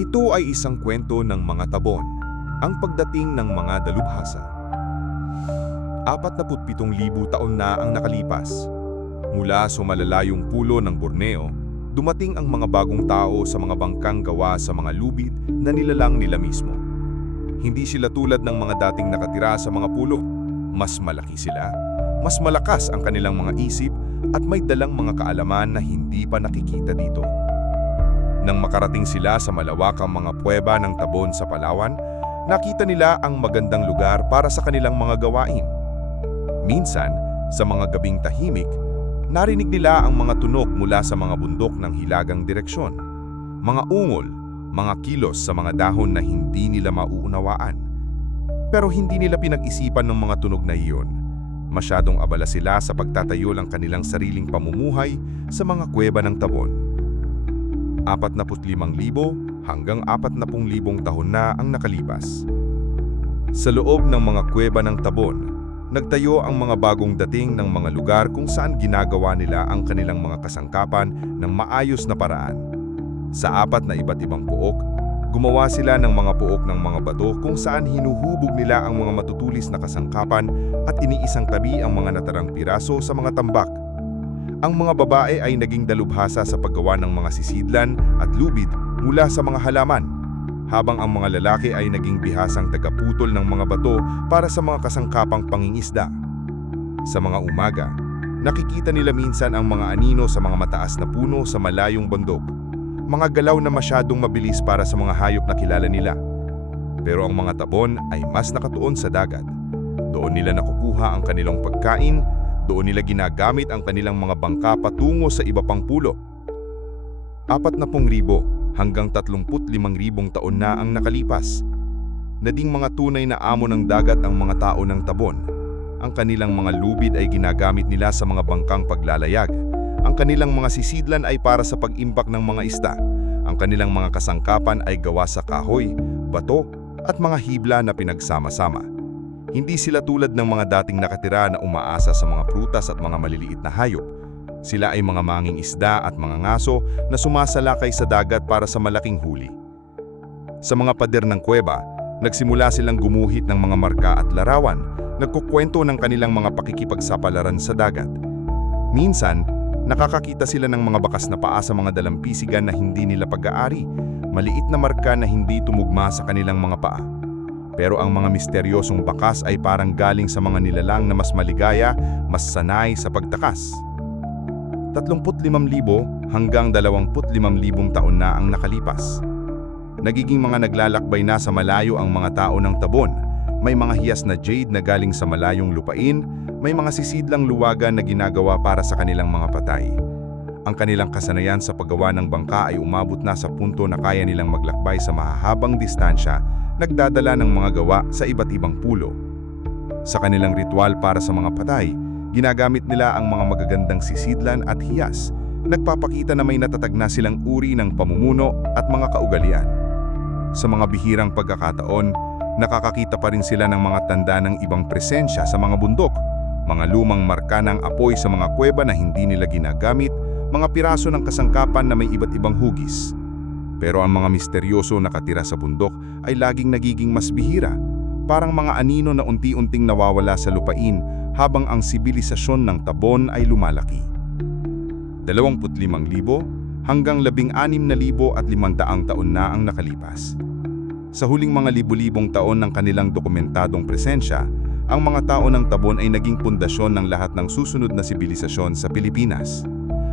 Ito ay isang kwento ng mga tabon, ang pagdating ng mga dalubhasa. 47,000 taon na ang nakalipas. Mula sa malalayong pulo ng Borneo, dumating ang mga bagong tao sa mga bangkang gawa sa mga lubid na nilalang nila mismo. Hindi sila tulad ng mga dating nakatira sa mga pulo. Mas malaki sila, mas malakas ang kanilang mga isip at may dalang mga kaalaman na hindi pa nakikita dito. Nang makarating sila sa malawakang mga puweba ng Tabon sa Palawan, nakita nila ang magandang lugar para sa kanilang mga gawain. Minsan, sa mga gabing tahimik, narinig nila ang mga tunog mula sa mga bundok ng hilagang direksyon. Mga ungol, mga kilos sa mga dahon na hindi nila mauunawaan. Pero hindi nila pinag-isipan ng mga tunog na iyon. Masyadong abala sila sa pagtatayo ng kanilang sariling pamumuhay sa mga kuweba ng Tabon. 45,000 hanggang 40,000 taon na ang nakalipas. Sa loob ng mga kuweba ng Tabon, nagtayo ang mga bagong dating ng mga lugar kung saan ginagawa nila ang kanilang mga kasangkapan ng maayos na paraan. Sa apat na iba't ibang puok, gumawa sila ng mga puok ng mga bato kung saan hinuhubog nila ang mga matutulis na kasangkapan at iniisang tabi ang mga natarang piraso sa mga tambak. Ang mga babae ay naging dalubhasa sa paggawa ng mga sisidlan at lubid mula sa mga halaman, habang ang mga lalaki ay naging bihasang tagaputol ng mga bato para sa mga kasangkapang pangingisda. Sa mga umaga, nakikita nila minsan ang mga anino sa mga mataas na puno sa malayong bundok, mga galaw na masyadong mabilis para sa mga hayop na kilala nila. Pero ang mga tabon ay mas nakatuon sa dagat. Doon nila nakukuha ang kanilang pagkain, doon nila ginagamit ang kanilang mga bangka patungo sa iba pang pulo. 40,000 hanggang 35,000 taon na ang nakalipas. Nading mga tunay na amo ng dagat ang mga tao ng tabon. Ang kanilang mga lubid ay ginagamit nila sa mga bangkang paglalayag. Ang kanilang mga sisidlan ay para sa pag-imbak ng mga isda. Ang kanilang mga kasangkapan ay gawa sa kahoy, bato at mga hibla na pinagsama-sama. Hindi sila tulad ng mga dating nakatira na umaasa sa mga prutas at mga maliliit na hayop. Sila ay mga manging isda at mga ngaso na sumasalakay sa dagat para sa malaking huli. Sa mga pader ng kuweba, nagsimula silang gumuhit ng mga marka at larawan, nagkukwento ng kanilang mga pakikipagsapalaran sa dagat. Minsan, nakakakita sila ng mga bakas na paa sa mga dalampisigan na hindi nila pag-aari, maliit na marka na hindi tumugma sa kanilang mga paa. Pero ang mga misteryosong bakas ay parang galing sa mga nilalang na mas maligaya, mas sanay sa pagtakas. 35,000 hanggang 25,000 taon na ang nakalipas. Nagiging mga naglalakbay na sa malayo ang mga tao ng tabon. May mga hiyas na jade na galing sa malayong lupain, may mga sisidlang luwagan na ginagawa para sa kanilang mga patay. Ang kanilang kasanayan sa paggawa ng bangka ay umabot na sa punto na kaya nilang maglakbay sa mahahabang distansya, nagdadala ng mga gawa sa iba't ibang pulo. Sa kanilang ritual para sa mga patay, Ginagamit nila ang mga magagandang sisidlan at hiyas, nagpapakita na may natatag na silang uri ng pamumuno at mga kaugalian. Sa mga bihirang pagkakataon, nakakakita pa rin sila ng mga tanda ng ibang presensya sa mga bundok, mga lumang marka ng apoy sa mga kuweba na hindi nila ginagamit, mga piraso ng kasangkapan na may iba't ibang hugis. Pero ang mga misteryoso nakatira sa bundok ay laging nagiging mas bihira, parang mga anino na unti-unting nawawala sa lupain habang ang sibilisasyon ng Tabon ay lumalaki. 25,000 hanggang 16,500 taon na ang nakalipas. Sa huling mga libu-libong taon ng kanilang dokumentadong presensya, ang mga tao ng Tabon ay naging pundasyon ng lahat ng susunod na sibilisasyon sa Pilipinas.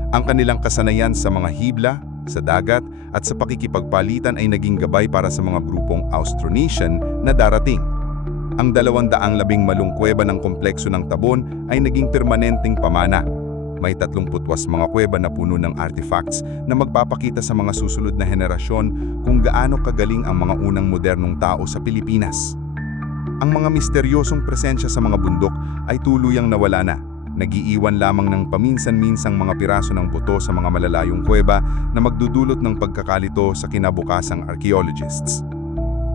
Ang kanilang kasanayan sa mga hibla, sa dagat at sa pakikipagpalitan ay naging gabay para sa mga grupong Austronesian na darating. Ang dalawandaang labing malung kuweba ng komplekso ng Tabon ay naging permanenteng pamana. May tatlong putwas mga kuweba na puno ng artifacts na magpapakita sa mga susunod na henerasyon kung gaano kagaling ang mga unang modernong tao sa Pilipinas. Ang mga misteryosong presensya sa mga bundok ay tuluyang nawala na. Nagiiwan lamang ng paminsan-minsang mga piraso ng buto sa mga malalayong kuweba na magdudulot ng pagkakalito sa kinabukasang archaeologists.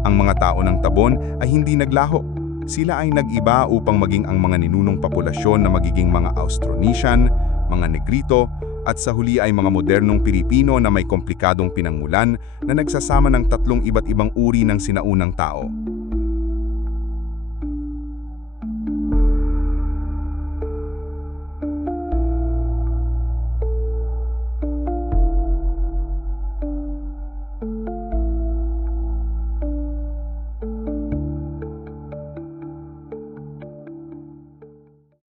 Ang mga tao ng Tabon ay hindi naglaho. Sila ay nag-iba upang maging ang mga ninunong populasyon na magiging mga Austronesian, mga Negrito, at sa huli ay mga modernong Pilipino na may komplikadong pinangmulan na nagsasama ng tatlong iba't ibang uri ng sinaunang tao.